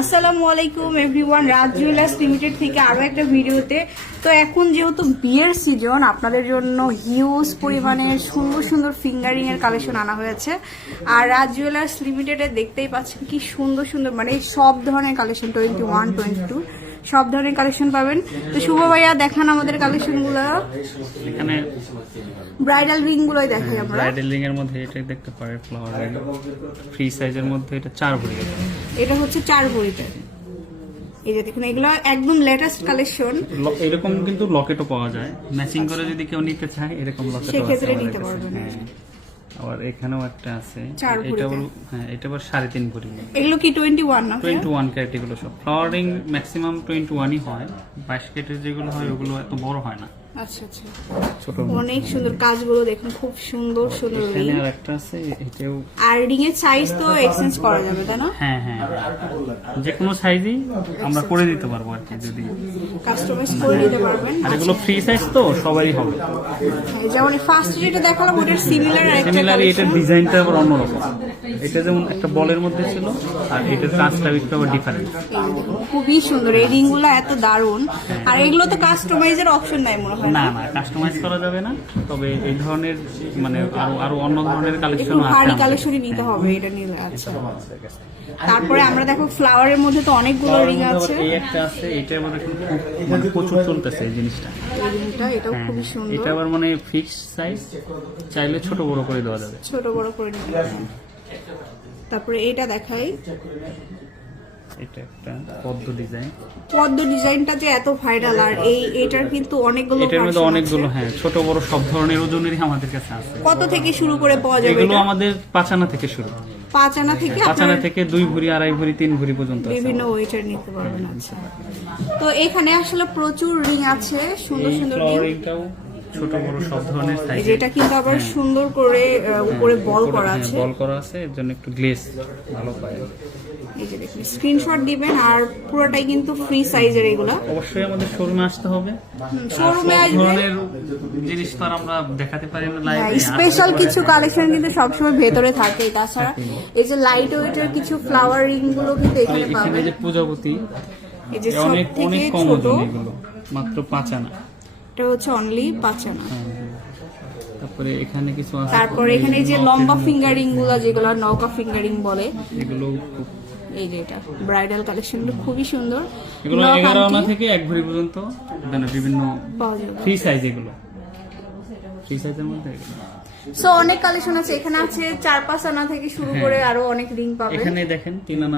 আসসালামু আলাইকুম এভরিওয়ান, রাজ jewellers limited থেকে আরো একটা ভিডিওতে। তো এখন যেহেতু বিয়ের সিজন, আপনাদের জন্য হিউজ পরিমাণের সুন্দর সুন্দর ফিঙ্গারিং এর কালেকশন আনা হয়েছে। আর রাজ জুয়েলার্স লিমিটেডে দেখতেই পাচ্ছেন কি সুন্দর সুন্দর, মানে সব ধরনের কালেকশন, 21, 22 সব ধরনের কালেকশন পাবেন। তো শুভ ভাইয়া দেখান আমাদের কালেকশন গুলো। এখানে ব্রাইডাল রিং গুলোই দেখাই আমরা। ব্রাইডাল রিং এর মধ্যে এটা দেখতে পারে ফ্লাওয়ার রিং, ফ্রি সাইজের মধ্যে এটা 4 ভরি। এটা হচ্ছে 4 ভরিতে। এই যে দেখুন, এগুলো একদম লেটেস্ট কালেকশন। এরকম কিন্তু লকেটও পাওয়া যায়, ম্যাচিং করে যদি কেউ নিতে চায় এরকম লকেট সেক্ষেত্রে নিতে পারবেন। আবার এখানেও একটা আছে, 4 এটা ভরিতে। হ্যাঁ, এটা আবার 3.5 ভরি। এগুলো কি 21 না? 21 ক্যারেট এগুলো সব। ফ্লাওয়ার রিং ম্যাক্সিমাম 21ই হয়, 22 ক্যারেটের যেগুলো হয় ওগুলো এত বড় হয় না। আচ্ছা আচ্ছা, ছোট অনেক সুন্দর কাজগুলো দেখুন, খুব সুন্দর সুন্দর রিং। এখানে আর একটা আছে, এটাও। আর রিং এর সাইজ তো এক্সচেঞ্জ করা যাবে, তাই না? হ্যাঁ হ্যাঁ, যে কোনো সাইজই আমরা করে দিতে পারবো আর কি, যদি কাস্টমাইজ করে নিতে পারবেন। আর এগুলো ফ্রি সাইজ তো সবারই হবে। এই যেমন ফার্স্ট যেটা দেখালাম ওটার সিমিলার আরেকটা সিমিলারই এটার কালেকশন। ডিজাইনটা আবার অন্যরকম। এটা যেমন একটা বলের মধ্যে ছিল, আর এটার কাজটা একটু আবার ডিফারেন্ট। খুবই সুন্দর এই রিং গুলো, এত দারুন। আর এগুলো তো কাস্টমাইজের অপশন নাই মনে হয় না না? না, কাস্টমাইজ করা যাবে না, তবে এই ধরনের মানে আরো আরো অন্য ধরনের কালেকশন একটু আছে ভারী আমাদের। কালেকশনই নিতে হবে এটা নিলে। আচ্ছা, তারপরে আমরা দেখো ফ্লাওয়ারের মধ্যে তো অনেকগুলো রিং আছে। এই একটা আছে, এটা আবার এখন খুব মানে প্রচুর চলতেছে এই জিনিসটা। এই রিংটা এটাও হ্যাঁ, খুবই সুন্দর। এটা আবার মানে ফিক্সড সাইজ, চাইলে ছোট বড় করে দেওয়া যাবে। ছোট বড় করে নিতে পারবেন। তারপরে এটা দেখাই, এটা একটা পদ্ম ডিজাইন। পদ্ম ডিজাইনটা যে এত ভাইরাল, আর এটার কিন্তু অনেকগুলো এটার মধ্যে version অনেকগুলো, আছে। হ্যাঁ, ছোট বড় সব ধরনের ওজনেরই আমাদের কাছে আছে। কত থেকে শুরু করে পাওয়া যাবে এগুলো এটা? আমাদের 5 আনা থেকে শুরু, 5 আনা থেকে 5 আনা আপনার থেকে 2 ভরি, 2.5 ভরি, 3 ভরি পর্যন্ত আছে। বিভিন্ন ওয়েটার নিতে পারবেন। আচ্ছা, তো এখানে আসলে প্রচুর রিং আছে, সুন্দর এই সুন্দর ফ্লাওয়ার রিং। রিংটাও ছোট বড় সব ধরনের সাইজ। যেটা কিন্তু আবার সুন্দর করে উপরে বল করা আছে। বল করা আছে, এর জন্য একটু গ্লেজ ভালো পায়। এই যে দেখুন, স্ক্রিনশট দিবেন। আর পুরোটাই কিন্তু ফ্রি সাইজের এগুলা। অবশ্যই আমাদের শোরুমে আসতে হবে। শোরুমে সব আসবে, ধরনের জিনিস তো আর আমরা দেখাতে পারি না লাইভে। স্পেশাল কিছু কালেকশন কিন্তু সবসময় ভেতরে থাকে। তাছাড়া এই যে লাইট ওয়েটের কিছু ফ্লাওয়ার রিং গুলো কিন্তু এখানে এখানে পাবেন। যে প্রজাপতি, এই যে সব অনেক থেকে অনেক কম ছোট, ওজন, এগুলো মাত্র 5 আনা। এটা হচ্ছে অনলি 5 আনা। তারপরে এখানে কিছু আছে, তারপর এখানে এই যে লম্বা ফিঙ্গারিং গুলো, যেগুলো নৌকা ফিঙ্গারিং বলে, এগুলো খুব, এই যে এটা ব্রাইডাল কালেকশন গুলো খুবই সুন্দর। এগুলো 11 আনা থেকে 1 ভরি পর্যন্ত মানে বিভিন্ন পাওয়া যাবে। ফ্রি সাইজ, এগুলো ফ্রি সাইজের মধ্যে এগুলো। সো অনেক কালেকশন আছে এখানে, আছে 4-5 আনা থেকে শুরু করে আরো অনেক রিং পাবেন। এখানে দেখেন 3 আনা